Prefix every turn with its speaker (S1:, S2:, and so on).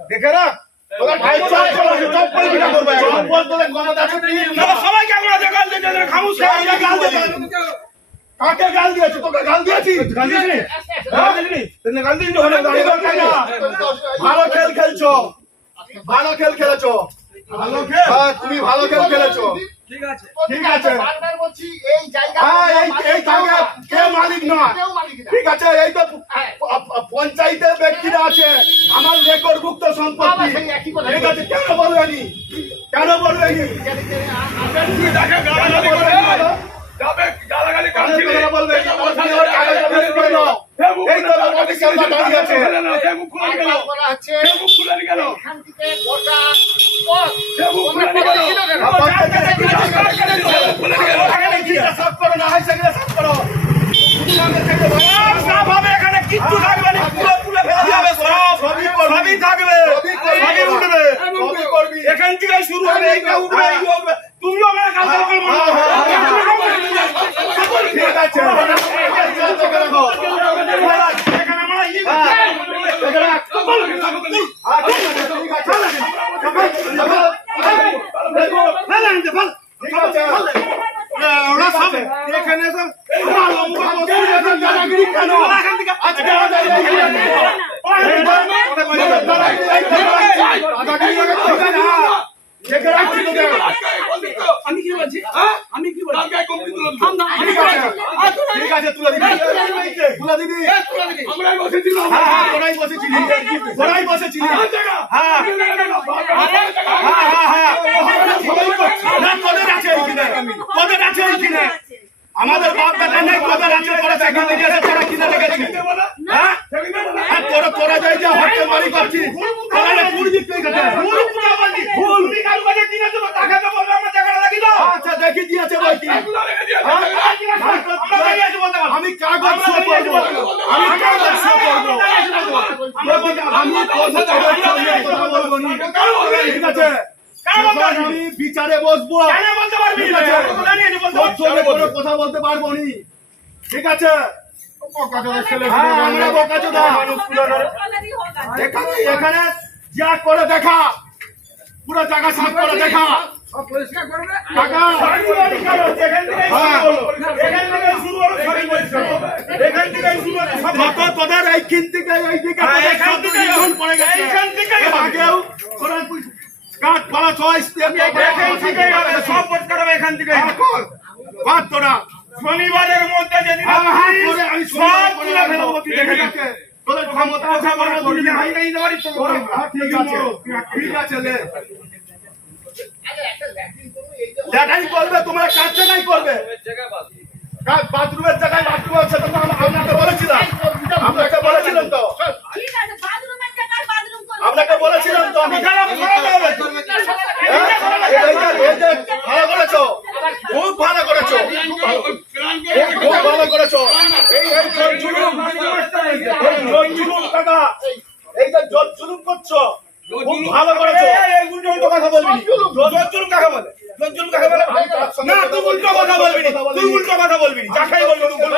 S1: দেখে। রাখ? কাকে গাল দিয়েছে? তোকে গাল দিয়েছি? গাল দিয়েছি। গাল দিয়েছি? না। ভালো খেল খেলছো। ভালো খেল খেলেছো।
S2: ভালো খেল।
S1: হ্যাঁ তুমি ভালো খেল খেলেছো।
S2: ঠিক আছে
S1: ঠিক আছে
S3: বারবার বলছি এই জায়গা
S1: হ্যাঁ এই এই জায়গা কে মালিক নয়
S3: কেউ মালিক না।
S1: ঠিক আছে এই তো পঞ্চায়েতের ব্যক্তিরা আছে আমার রেকর্ড ভুক্ত সম্পত্তি। ঠিক আছে কেন বলবেনি কেন বলবেনি
S2: দেখে গালাগালি যাবে গালাগালি।
S1: এই তো আমাদের সামনে দাঁড়িয়ে আছে
S3: এখানে
S1: হয় তুমি থেকে
S2: শুরু হবে এইটা উঠবে এই উঠবে। তুমিও আমার কাছে ওকে মনে
S1: হ্যাঁ, ঠিক আছে।
S2: এখানে আমরা ই
S1: হ্যাঁ, দেখে রাখ। আর ঠিক আছে, ঠিক আছে। চাপা, চাপা। দেখো, ঠিক আছে। ওরা সব এখানে সব আজকে এরকম দাদাগিরি কেন? আজকে দাদাগিরি কেন? দাদাগিরি ঠিক আছে, হ্যাঁ। দেখে রাখছি তোদের।
S2: আমি কি বলছি হ্যাঁ আমি কি বলছি
S1: ঠিক আছে, তুলে দিবি। তুলে দিবি।
S2: আমরাই
S1: হ্যাঁ, হ্যাঁ, তোরাই বসেছিলি। তোরাই বসেছিলি। হ্যাঁ, হ্যাঁ, হ্যাঁ, হ্যাঁ। তোদের আছে এইখানে। তোদের আছে এইখানে। আমাদের বাপ দাদা নেই তোদের এসে তোরা কিনে রেখেছিস। হ্যাঁ? তোরা তোরা যাই যা মারি করছিস ফুল ফুল ফুল
S2: তুমি কাল বাজে কিনে দেবো টাকা তো বলবে আমার টাকাটা রাখি দাও
S1: আচ্ছা দেখি দিয়েছে বই কি। বলতে পারব। আমি কাগজ শো করব। আমি কাগজ শো করব। আমি কথা বলব নি। ঠিক আছে? আমি বিচারে বসবো।
S2: কেন বলতে পারবি?
S1: কোনো কথা বলতে পারব নি। ঠিক আছে? হ্যাঁ এখানে এখানে যা করে দেখা। পুরো জায়গা সাফ করে দেখা। হ্যাঁ। তোদের এইখান থেকে। এইদিকে
S2: হ্যাঁ,
S1: পড়ে গেছে।
S2: এইখান
S1: আগেও কাঠ পালা ছয়
S2: সব পরিষ্কার হবে এখান থেকেই।
S1: তোরা
S2: শনিবারের মধ্যে যেদিন
S1: হ্যাঁ, হ্যাঁ,
S2: সব তুলে ফেলব
S1: দেখে হ্যাঁ, ঠিক আছে।
S3: করব,
S1: তোমরা কাজ জায়গায় করবে? বাথরুমের জায়গায় বাথরুম আছে তো আমরা আপনাকে বলেছিলাম। আপনাকে বলেছিলাম তো। আপনাকে বলেছিলাম তো আমি।
S2: খারাপ
S1: করেছ। খুব ভালো করেছ। খুব ভালো করেছ।
S2: উল্টো কথা বলবি। জোর কাকে? না, তুই